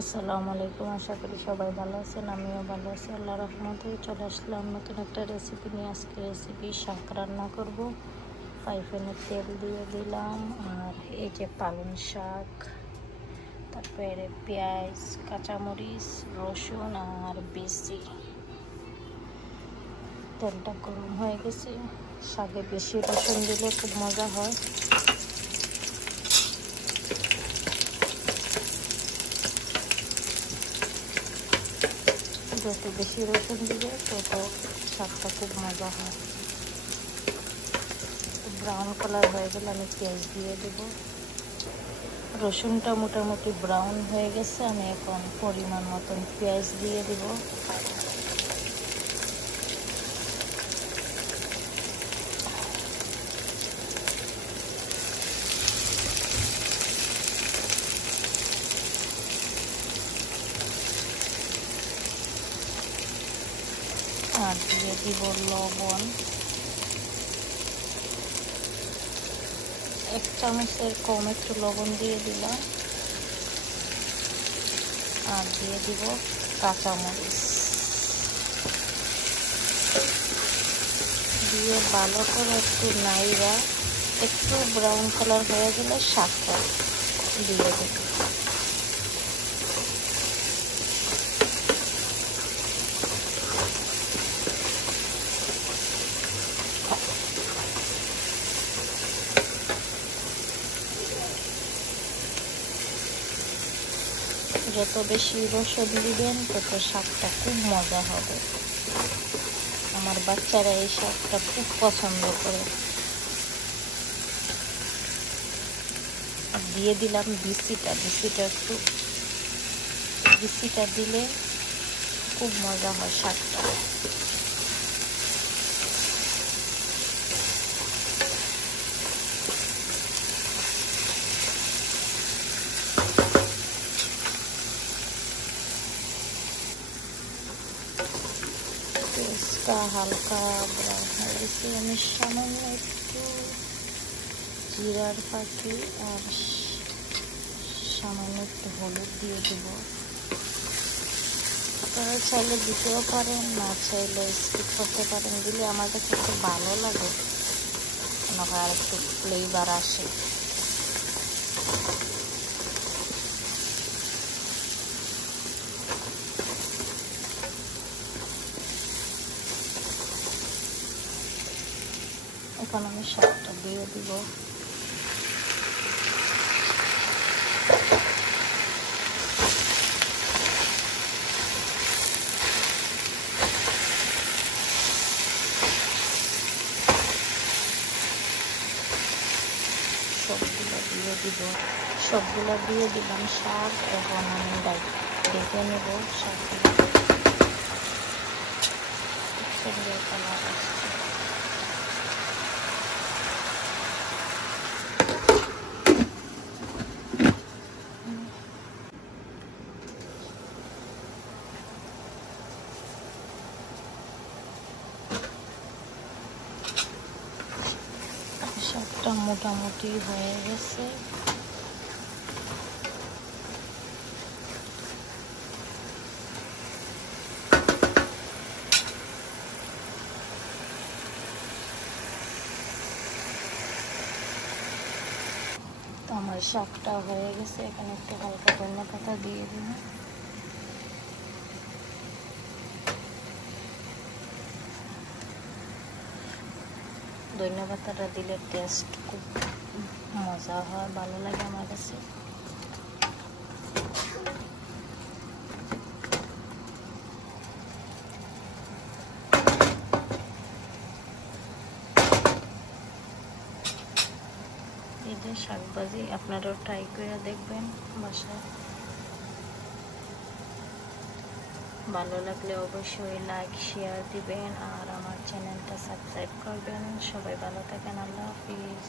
আসসালামু আলাইকুম। আশা করি সবাই ভালো আছেন, আমিও ভালো আছি। আল্লাহর রহমতে চলে আসলাম নতুন একটা রেসিপি নিয়ে। আজকে রেসিপি শাক রান্না করব। ফ্রাই প্যানে তেল দিয়ে দিলাম, আর এই যে পালং শাক, তারপরে পেঁয়াজ, কাঁচামরিচ, রসুন আর বেশি। তেলটা গরম হয়ে গেছে। শাকে বেশি রসুন দিলে খুব মজা হয়। যত বেশি রসুন দিবে তত শাকটা খুব মজা হয়। ব্রাউন কালার হয়ে গেলে আমি পেঁয়াজ দিয়ে দেবো। রসুনটা মোটামুটি ব্রাউন হয়ে গেছে, আমি এখন পরিমাণ মতন পেঁয়াজ দিয়ে দেব। আর দিয়ে দিব লবণ, 1 চামচের কম একটু লবণ দিয়ে দিলাম। আর দিয়ে দিব কাঁচামরিচ, দিয়ে ভালো করে একটু নাড়িয়ে একটু ব্রাউন কালার হয়ে গেলে শাকটা দিয়ে দেব। যত বেশি রসুন দিবেন তত শাকটা খুব মজা হবে। আমার বাচ্চারা এই শাকটা খুব পছন্দ করে। আর দিয়ে দিলাম বিচিটা দিলে খুব মজা হয় শাকটা। পেঁয়াজটা হালকা ব্রাউন হয়ে গেছে। আমি সামান্য একটু জিরার পাখি আর সামান্য একটু হলুদ দিয়ে দেব। আপনারা চাইলে দিতেও পারেন, না চাইলে স্কিপ করতে পারেন। দিলে আমার কাছে খুব ভালো লাগে, আর একটু ফ্লেভার আসে। এখন আমি শাকটা দিয়ে দিব। সবগুলো দিয়ে দিলাম শাক। এখন আমি ডেকে নেব। শাকগুলো সুন্দর কালার আসছে। শাকটা মোটামুটি হয়ে গেছে। তো আমার শাকটা হয়ে গেছে। এখানে একটু হালকা ধনিয়া পাতা দিয়ে দিন। ধনিয়া পাতাটা দিলে টেস্ট খুব মজা হয়, ভালো লাগে আমার কাছে। এই যে শাকভাজি আপনারাও ট্রাই করে দেখবেন বাসায়। ভালো লাগলে অবশ্যই লাইক শেয়ার দিবেন, আর আমার চ্যানেলটা সাবস্ক্রাইব করবেন। সবাই ভালো থাকেন। আল্লাহ হাফিজ।